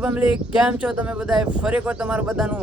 Family, કેમ છો તમે બધા? ફરી એકવાર તમારું બધાનું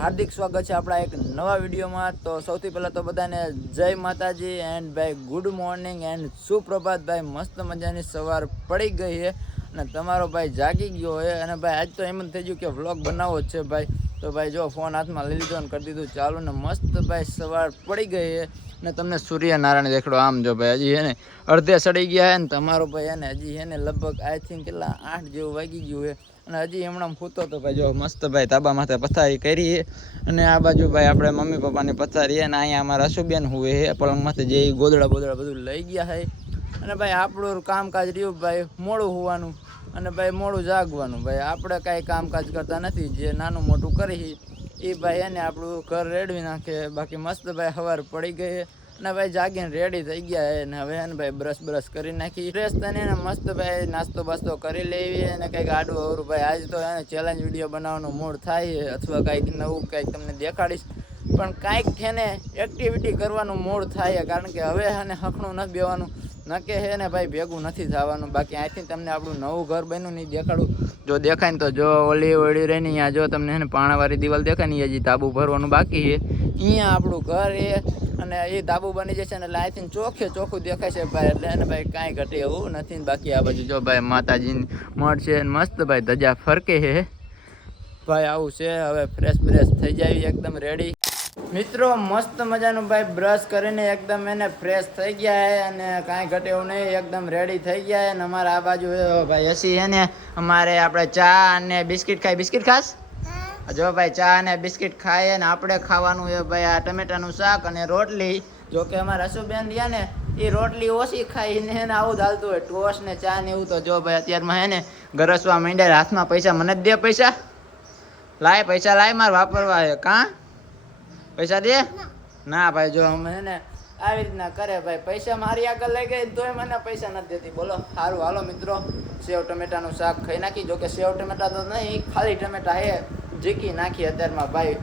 હાર્દિક સ્વાગત છે આપણા એક નવા વિડીયોમાં. તો સૌથી પહેલાં તો બધાને જય માતાજી એન્ડ ભાઈ ગુડ મોર્નિંગ એન્ડ સુપ્રભાત. ભાઈ મસ્ત મજાની સવાર પડી ગઈ છે અને તમારો ભાઈ જાગી ગયો છે. અને ભાઈ આજ તો એમ જ થઈ ગયું કે વ્લોગ બનાવવો જ છે ભાઈ. તો ભાઈ જો ફોન હાથમાં લઈ લીધો અને કરી દીધું ચાલુ ને મસ્ત ભાઈ સવાર પડી ગઈ છે. ને તમને સૂર્યનારાયણ દેખડો આમ જો ભાઈ હજી હે ને અડધે સડી ગયા હે ને તમારો ભાઈ એને હજી હે ને લગભગ આઈ થિંક કેટલા 8 જેવું વાગી ગયું છે. અને હજી હમણાં સૂતો તો ભાઈ જો મસ્ત ભાઈ તાબા માથે પથારી કરી છે. અને આ બાજુ ભાઈ આપણે મમ્મી પપ્પાની પથારી છે ને અહીંયા અમારા અશુબેન હુએ છે પલંગ માથે જે ગોદડા બોદડા બધું લઈ ગયા છે. અને ભાઈ આપણું કામકાજ રહ્યું ભાઈ મોડું હોવાનું અને ભાઈ મોડું જાગવાનું. ભાઈ આપણે કાંઈ કામકાજ કરતા નથી, જે નાનું મોટું કરી એ ભાઈ એને આપણું ઘર રેડવી નાખે. બાકી મસ્ત ભાઈ સવાર પડી ગઈ અને ભાઈ જાગીને રેડી થઈ ગયા છે. ને હવે એને ભાઈ બ્રશ કરી નાખી, ફ્રેશ થઈને ને મસ્ત ભાઈ નાસ્તો બાસ્તો કરી લેવી અને કંઈક આડું અવરું ભાઈ આજ તો એને ચેલેન્જ વિડીયો બનાવવાનો મૂડ થાય અથવા કંઈક નવું કંઈક તમને દેખાડીશ. પણ કાંઈક એને એક્ટિવિટી કરવાનું મૂડ થાય કારણ કે હવે એને હખણું નથી બેવાનું નકે હે ને ભાઈ ભેગું નથી થવાનું. બાકી અહીંથી તમને આપણું નવું ઘર બન્યું નહીં દેખાડું. જો દેખાય ને તો જો ઓલી રહી ને અહીંયા જો તમને એને પાણાવાળી દિવાલ દેખાય ને હજી ધાબુ ભરવાનું બાકી છે. અહીંયા આપણું ઘર એ અને એ ધાબુ બની જશે ને એટલે અહીંથી ચોખ્ખું દેખાય છે ભાઈ. એટલે એને ભાઈ કાંઈ ઘટે એવું નથી. બાકી આ બાજુ જો ભાઈ માતાજીની મઠ છે મસ્ત ભાઈ ધજા ફરકે છે ભાઈ. આવું છે. હવે ફ્રેશ થઈ જાય એકદમ રેડી. મિત્રો મસ્ત મજાનું ભાઈ બ્રશ કરીને એકદમ એને ફ્રેશ થઈ ગયા છે અને કાંઈ ઘટે એવું નહીં, એકદમ રેડી થઈ ગયા છે. અને અમારે આ બાજુ ભાઈ હસી છે ને અમારે આપણે ચા અને બિસ્કિટ ખાઈ. બિસ્કિટ ખાસ? જો ભાઈ ચા અને બિસ્કિટ ખાઈએ ને આપણે ખાવાનું છે ભાઈ આ ટમેટાનું શાક અને રોટલી. જો કે અમારા અશુબેન રહ્યા ને એ રોટલી ઓછી ખાઈને એને આવું જ હાલતું હોય ટોસ ને ચા ને એવું. તો જો ભાઈ અત્યારમાં હે ને ગરસવા માંડ્યા, હાથમાં પૈસા મને જ દે, પૈસા લાય મારે વાપરવા છે. કાં પૈસા દે? ના ભાઈ જો અમે હે ને આવી રીતના કરે ભાઈ. પૈસા મારી આગળ લઈ ગઈ તોય મને પૈસા નથી દેતી. બોલો સારું હાલો મિત્રો સેવ ટમેટાનું શાક ખાઈ નાખી. જો કે સેવ ટમેટા તો નહીં, ખાલી ટમેટા હે જીકી નાખી અત્યારમાં ભાઈ.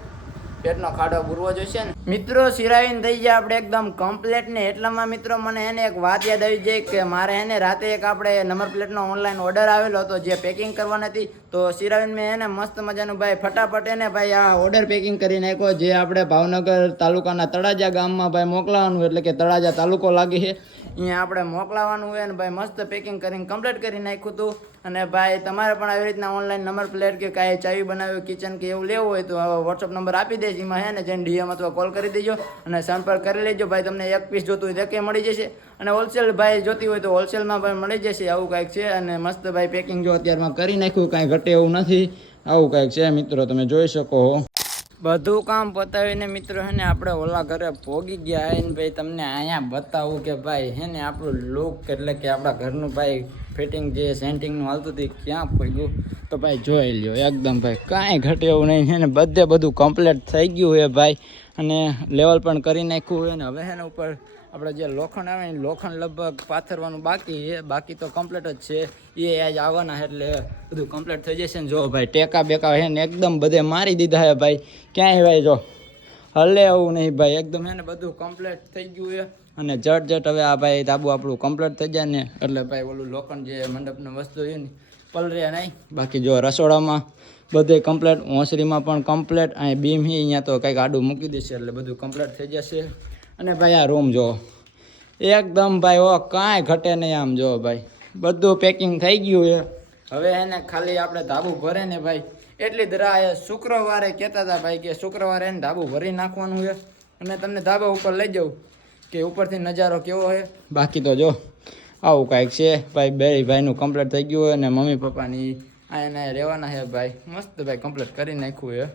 પેટનો ખાડો પૂરવો જોઈશે ને મિત્રો. સિરાવીને થઈ જાય આપણે એકદમ કમ્પ્લેટ ને એટલામાં મિત્રો મને એને એક વાત યાદ આવી જાય કે મારે એને રાતે એક આપણે નંબર પ્લેટનો ઓનલાઈન ઓર્ડર આવેલો હતો જે પેકિંગ કરવાની હતી. તો સિરાવીને મેં એને મસ્ત મજાનું ભાઈ ફટાફટ એને ભાઈ આ ઓર્ડર પેકિંગ કરી નાખ્યો. જે આપણે ભાવનગર તાલુકાના તળાજા ગામમાં ભાઈ મોકલાવાનું, એટલે કે તળાજા તાલુકો લાગે છે અહીંયા આપણે મોકલાવાનું હોય ને ભાઈ મસ્ત પેકિંગ કરીને કમ્પ્લીટ કરી નાખ્યું હતું. અને ભાઈ તમારે પણ આવી રીતના ઓનલાઈન નંબર પ્લેટ કે કાંઈ ચાવી બનાવ્યું કિચન કે એવું લેવું હોય તો વોટ્સઅપ નંબર આપી દઈશ. એમાં હે ને જઈને ડીએમ અથવા કોલ કરી દેજો અને સંપર્ક કરી લેજો ભાઈ. તમને એક પીસ જોતું હોય તો કે મળી જશે અને હોલસેલ ભાઈ જોતી હોય તો હોલસેલમાં ભાઈ મળી જશે. આવું કાંઈક છે અને મસ્ત ભાઈ પેકિંગ જો અત્યારમાં કરી નાખ્યું, કાંઈ ઘટે એવું નથી. આવું કાંઈક છે મિત્રો, તમે જોઈ શકો. બધું કામ પતાવીને મિત્રો હે ને આપણે ઓલા ઘરે ભોગી ગયા હે ને ભાઈ તમને અહીંયા બતાવું કે ભાઈ હે ને આપણું લુક એટલે કે આપણા ઘરનું ભાઈ ફિટિંગ જે સેન્ટિંગનું હાલતું હતું ક્યાં પગ્યું. તો ભાઈ જોઈ લ્યો એકદમ ભાઈ કાંઈ ઘટે એવું નહીં છે ને બધું કમ્પ્લીટ થઈ ગયું છે ભાઈ. અને લેવલ પણ કરી નાખ્યું હોય ને હવે હે ને ઉપર આપણે જે લોખંડ આવે ને લોખંડ લગભગ પાથરવાનું બાકી છે. બાકી તો કમ્પ્લીટ જ છે, એ આજ આવવાના એટલે બધું કમ્પ્લીટ થઈ જશે ને. જો ભાઈ ટેકા બેકા હે ને એકદમ બધે મારી દીધા હે ભાઈ. ક્યાંય ભાઈ જો હલે એવું નહીં ભાઈ, એકદમ હે ને બધું કમ્પ્લીટ થઈ ગયું છે. અને જટ હવે આ ભાઈ ધાબુ આપણું કમ્પ્લીટ થઈ જાય ને એટલે ભાઈ ઓલું લોખંડ જે મંડપની વસ્તુ છે ને પલરે નહીં. બાકી જો રસોડામાં બધે કમ્પ્લીટ, ઓસરીમાં પણ કમ્પ્લીટ. અહીં બીમ હી અહીંયા તો કંઈક આડું મૂકી દેશે એટલે બધું કમ્પ્લીટ થઈ જશે. અને ભાઈ આ રૂમ જો એકદમ ભાઈ ઓ કાંઈ ઘટે નહીં. આમ જો ભાઈ બધું પેકિંગ થઈ ગયું છે. હવે એને ખાલી આપણે ધાબુ ભરે ને ભાઈ એટલી જ રાહ. શુક્રવારે કહેતા હતા ભાઈ કે શુક્રવારે એને ધાબુ ભરી નાખવાનું છે અને તમને ધાબા ઉપર લઈ જાઉં કે ઉપરથી નજારો કેવો છે. બાકી તો જો આવું કાંઈક છે ભાઈ. બે ભાઈનું કમ્પ્લીટ થઈ ગયું હોય અને મમ્મી પપ્પાની અહીંયા રહેવાના છે ભાઈ. મસ્ત ભાઈ કમ્પ્લીટ કરી નાખ્યું છે,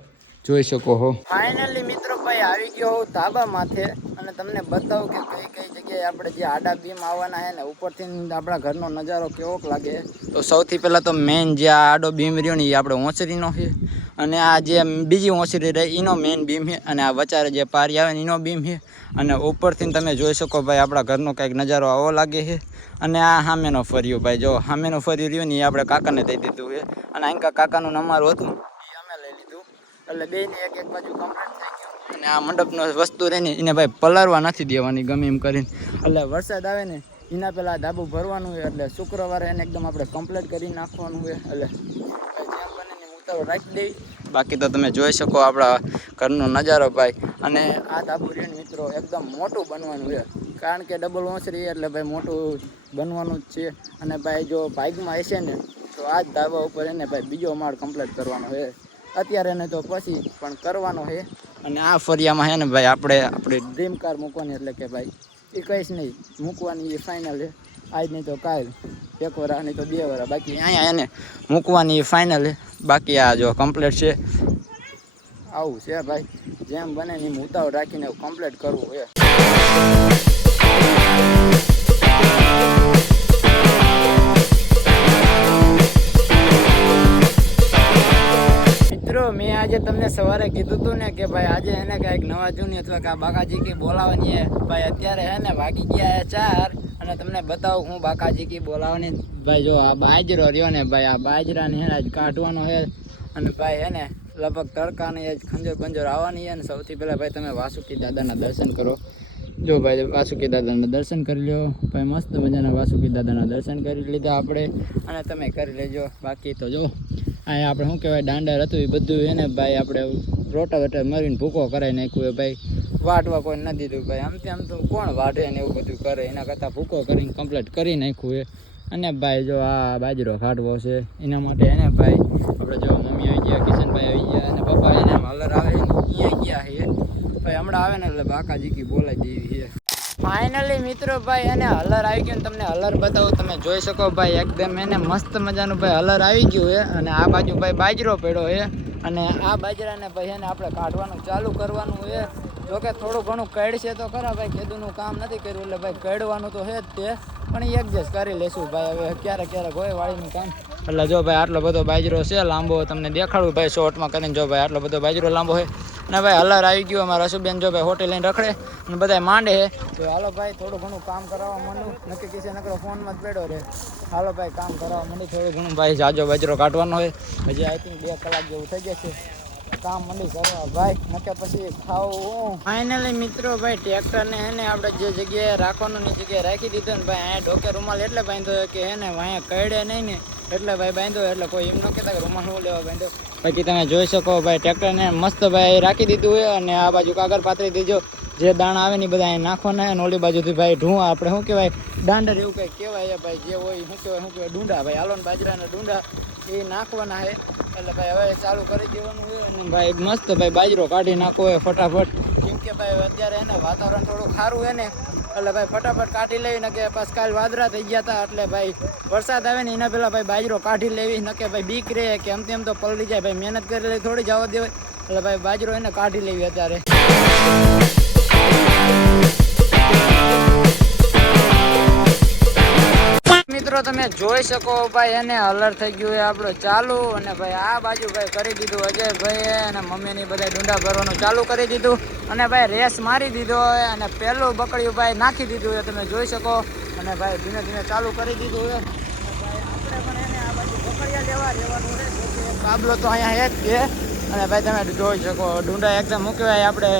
જોઈ શકો હો. ફાઇનલી મિત્રો ભાઈ આવી ગયો હું ધાબા માથે અને તમને બતાવું કે કઈ જગ્યાએ આપણે જે આડા બીમ આવવાના છે ને ઉપરથી આપણા ઘરનો નજારો કેવોક લાગે. તો સૌથી પહેલાં તો મેઇન જે આ આડો બીમ રહ્યો ને એ આપણે ઓસરીનો છે અને આ જે બીજી ઓસરી રહે એનો મેઇન બીમ છે અને આ વચારે જે પારી આવે ને એનો બીમ છે. અને ઉપરથી તમે જોઈ શકો ભાઈ આપણા ઘરનો કંઈક નજારો આવો લાગે છે. અને આ સામેનો ફર્યું ભાઈ જો સામેનો ફર્યું રહ્યું ને એ આપણે કાકાને દઈ દીધું છે અને અહીં કાકાનું અમારું હતું એ અમે લઈ લીધું એટલે બેને એક બાજુ કમ્પ્લીટ થઈ ગયું. અને આ મંડપનો વસ્તુ રહે ને એને ભાઈ પલારવા નથી દેવાની ગમે એમ કરીને. એટલે વરસાદ આવે ને એના પહેલાં ધાબુ ભરવાનું હોય એટલે શુક્રવારે એને એકદમ આપણે કમ્પ્લીટ કરી નાખવાનું હોય. એટલે જેમ ઉતારો રાખી દેવી. બાકી તો તમે જોઈ શકો આપણા ઘરનો નજારો ભાઈ. અને આ ધાબુ રહ્યું મિત્રો એકદમ મોટું બનવાનું છે, કારણ કે ડબલ ઓસરી એટલે ભાઈ મોટું બનવાનું જ છે. અને ભાઈ જો બાઇકમાં હશે ને તો આ જ ધાબા ઉપર એને ભાઈ બીજો માળ કમ્પ્લીટ કરવાનો છે અત્યારે, ને તો પછી પણ કરવાનો છે. અને આ ફરિયામાં છે ને ભાઈ આપણી ડ્રીમ કાર મૂકવાની, એટલે કે ભાઈ એ કહીશ નહીં મૂકવાની એ ફાઇનલ છે. આજ નહીં તો કાલ, 1 વર્ષ નહીં તો 2 વર્ષ, બાકી અહીંયા એને મૂકવાની એ ફાઇનલ છે. બાકી આ જો કમ્પ્લીટ છે, આવું છે ભાઈ. જેમ બને એમ ઉતાવળ રાખીને કમ્પ્લીટ કરવું છે. મિત્રો મેં આજે તમને સવારે કીધું હતું ને કે ભાઈ આજે એને કાંઈક નવા જૂની અથવા કાં બાકાજી કી બોલાવવાની છે ભાઈ. અત્યારે હે ને વાગી ગયા 4 અને તમને બતાવું હું બાકાજી કી બોલાવવાની. ભાઈ જો આ બાજરો રહ્યો ને ભાઈ, આ બાજરાને હે આજ કાઢવાનો છે. અને ભાઈ હે ને લગભગ તડકાની આજ ખંજર બંજર આવવાની છે. અને સૌથી પહેલાં ભાઈ તમે વાસુકી દાદાના દર્શન કરો. જો ભાઈ વાસુકી દાદાના દર્શન કરી લો ભાઈ, મસ્ત મજાના વાસુકી દાદાના દર્શન કરી લીધા આપણે, અને તમે કરી લેજો. બાકી તો જો અહીંયા આપણે શું કહેવાય દાંડર હતું એ બધું એને ભાઈ આપણે રોટાવેટર મારીને ભૂકો કરાવી નાખ્યું છે ભાઈ. વાટવા કોઈ નથી દીધું ભાઈ, આમ તો કોણ વાઢે ને એવું બધું કરે, એના કરતાં ભૂકો કરીને કમ્પ્લીટ કરી નાખ્યું છે. અને ભાઈ જો આ બાજરો ફાટવો છે એના માટે એને ભાઈ આપણે જો મમ્મી આવી ગયા, કિશનભાઈ આવી ગયા, અને પપ્પા એને હલર આવે ને અહીંયા ગયા છે ભાઈ. હમણાં આવે ને એટલે બાકાજી કી બોલાવી દેવી છે. ફાઇનલી મિત્રો ભાઈ એને હલર આવી ગયું, તમને હલર બતાવું. તમે જોઈ શકો ભાઈ એકદમ એને મસ્ત મજાનું ભાઈ હલર આવી ગયું છે. અને આ બાજુ ભાઈ બાજરો પડ્યો છે, અને આ બાજરાને ભાઈ એને આપણે કાઢવાનું ચાલુ કરવાનું છે. જોકે થોડું ઘણું કડશે તો ખરા ભાઈ, ખેડૂતનું કામ નથી કર્યું એટલે ભાઈ કડવાનું તો છે જ તે, પણ એ એડજસ્ટ કરી લેશું ભાઈ. હવે ક્યારેક હોય વાડીનું કામ. એટલે જો ભાઈ આટલો બધો બાજરો છે લાંબો, તમને દેખાડું ભાઈ શોર્ટમાં કરીને. જો ભાઈ આટલો બધો બાજરો લાંબો છે, અને ભાઈ હલર આવી ગયું. અમારા રસુબેન જો ભાઈ હોટેલ લઈને રખડે અને બધા માંડે છે. તો હાલો ભાઈ થોડું ઘણું કામ કરાવવા માંડું, નક્કી કિસે નકરો ફોનમાં જ પડ્યો રહે. હાલો ભાઈ કામ કરાવવા માંડું થોડું ઘણું ભાઈ. જાજો બાજરો કાઢવાનો હોય, હજી આઈ થિંક 2 કલાક જેવું થઈ જશે. કામ મંડી કરવા ભાઈ, નકે પછી ખાવું. ફાઇનલી મિત્રો ભાઈ ટ્રેક્ટરને એને આપણે જે જગ્યાએ રાખવાનું ની જગ્યાએ રાખી દીધું ને ભાઈ. અહીંયા ઢોકે રૂમાલ એટલે બાંધ્યો કે એને અહીંયા કડે નહીં ને એટલે ભાઈ બાંધ્યો. એટલે કોઈ એમ ન કહેતા કે રૂમાલ શું લેવા બાંધ્યો. બાકી તમે જોઈ શકો ભાઈ ટ્રેક્ટરને મસ્ત ભાઈ રાખી દીધું હોય. અને આ બાજુ કાગળ પાથરી દીધો, જે દાણા આવે ને બધા અહીંયા નાખવાના. અને ઓલી બાજુથી ભાઈ ઢૂં આપણે શું કહેવાય દાંડર એવું કંઈ કહેવાય ભાઈ, જે હોય શું કહેવાય ડુંડા ભાઈ. હાલો ને બાજરાના ડુંડા એ નાખવાના છે. એટલે ભાઈ હવે ચાલુ કરી દેવાનું હોય. અને ભાઈ મસ્ત ભાઈ બાજરો કાઢી નાખવો હોય ફટાફટ, કેમ કે ભાઈ અત્યારે એને વાતાવરણ થોડું સારું છે ને, એટલે ભાઈ ફટાફટ કાઢી લેવી. ને કે પાછ કાલ વાદળા થઈ ગયા હતા એટલે ભાઈ વરસાદ આવે ને એના પહેલાં ભાઈ બાજરો કાઢી લેવી. ન કે ભાઈ બીક રહે કે એમ તેમ તો પલળી જાય ભાઈ, મહેનત કરેલી થોડી જવા દેવાય. એટલે ભાઈ બાજરો એને કાઢી લેવી અત્યારે. મિત્રો તમે જોઈ શકો ભાઈ એને હલર થઈ ગયું હોય આપણું ચાલુ. અને ભાઈ આ બાજુ ભાઈ કરી દીધું અજયભાઈ અને મમ્મીની બધા ડુંડા ભરવાનું ચાલુ કરી દીધું. અને ભાઈ રેસ મારી દીધો હોય, અને પહેલું બકડ્યું ભાઈ નાખી દીધું હોય તમે જોઈ શકો. અને ભાઈ ધીમે ધીમે ચાલુ કરી દીધું હોય. ભાઈ આપણે પણ એને આ બાજુ બકડિયા રહેવાનું છે, કાબલો તો અહીંયા છે જ છે. અને ભાઈ તમે જોઈ શકો ડુંડા એકદમ મૂકવાય. આપણે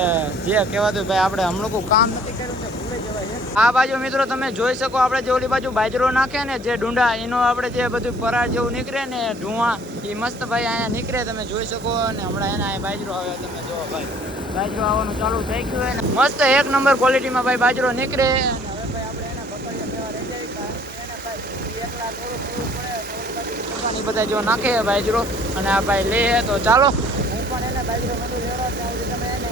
જે કહેવાતું ભાઈ આપણે હમણાં કામ નથી કર્યું કે ભૂલી જવાય. આ બાજુ મિત્રો તમે જોઈ શકો આપણે જે ઓલી બાજુ બાજરો નાખે ને જે ડુંડા એનો આપણે જે બધું પરાળ જેવું નીકળે ને ધુઆ એ મસ્ત ભાઈ અહીંયા નીકળે તમે જોઈ શકો. અને હમણાં એના અહીંયા બાજરો આવે તમે જો ભાઈ બાજરો આવવાનું ચાલુ થઈ ગયું હોય ને મસ્ત 1 નંબર ક્વોલિટીમાં ભાઈ બાજરો નીકળે. અને હવે ભાઈ આપણે એના બકરિયા લેવા રહી જાય, કારણ કે એને ભાઈ એકલા થોડું પડે બધા જો નાખે બાજરો. અને આ ભાઈ લે તો ચાલો હું પણ એને બાજરો બધું લેવા ત્યાં સુધી તમે એને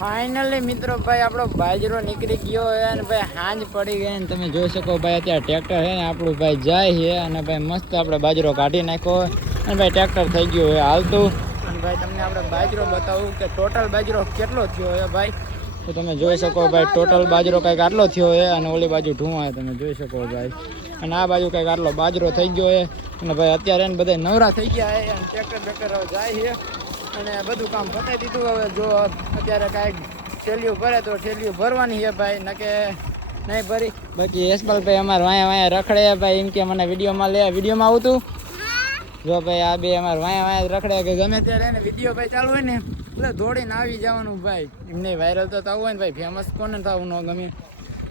ફાઇનલી મિત્રો ભાઈ આપણો બાજરો નીકળી ગયો હોય. અને ભાઈ હાંજ પડી ગઈ ને તમે જોઈ શકો ભાઈ અત્યારે ટ્રેક્ટર છે ને આપણું ભાઈ જાય છે. અને ભાઈ મસ્ત આપણે બાજરો કાઢી નાખ્યો હોય. અને ભાઈ ટ્રેક્ટર થઈ ગયું હોય હાલતું. અને ભાઈ તમને આપણે બાજરો બતાવું કે ટોટલ બાજરો કેટલો થયો હોય ભાઈ, તો તમે જોઈ શકો ભાઈ ટોટલ બાજરો કંઈક આટલો થયો હોય. અને ઓલી બાજુ ઢૂંવા તમે જોઈ શકો ભાઈ. અને આ બાજુ કંઈક આટલો બાજરો થઈ ગયો હોય. અને ભાઈ અત્યારે એને બધા નવરા થઈ ગયા છે અને ટ્રેક્ટર બેક્ટર હવે જાય છે. અને બધું કામ પતાવી દીધું. હવે જો અત્યારે કાંઈક થેલીઓ ભરે તો થેલીઓ ભરવાની છે ભાઈ, નહીં ભરી. બાકી યશપાલભાઈ અમારે વાયા રખડે ભાઈ, એમ કે મને વિડીયોમાં લે, વિડીયોમાં આવું તું. જો ભાઈ આ બે અમારે વાયા રખડે કે ગમે ત્યારે એને વિડીયો ભાઈ ચાલુ હોય ને એટલે દોડીને આવી જવાનું ભાઈ. એમને વાયરલ તો થવું હોય ને ભાઈ, ફેમસ કોને થવું ન ગમે.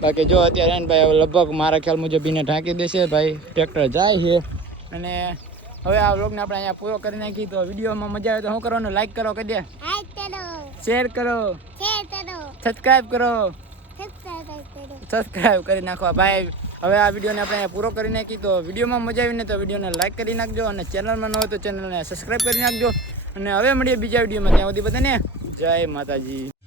બાકી જો અત્યારે એને ભાઈ લગભગ મારા ખ્યાલ મુજબ એને ઢાંકી દેશે ભાઈ, ટ્રેક્ટર જાય છે. અને હવે આ વ્લોગને આપણે અહીંયા પૂરો કરી નાખી. તો વિડીયોમાં મજા આવે તો શું કરવાનું? લાઈક કરો, કહી દે, શેર કરો, સબસ્ક્રાઈબ કરો, સબસ્ક્રાઈબ કરી નાખવા ભાઈ. હવે આ વિડીયોને આપણે અહીંયા પૂરો કરી નાખી. તો વિડીયોમાં મજા આવીને તો વિડીયોને લાઈક કરી નાખજો, અને ચેનલમાં ન હોય તો ચેનલને સબસ્ક્રાઈબ કરી નાખજો. અને હવે મળીએ બીજા વિડીયોમાં, ત્યાં સુધી બધાને જય માતાજી.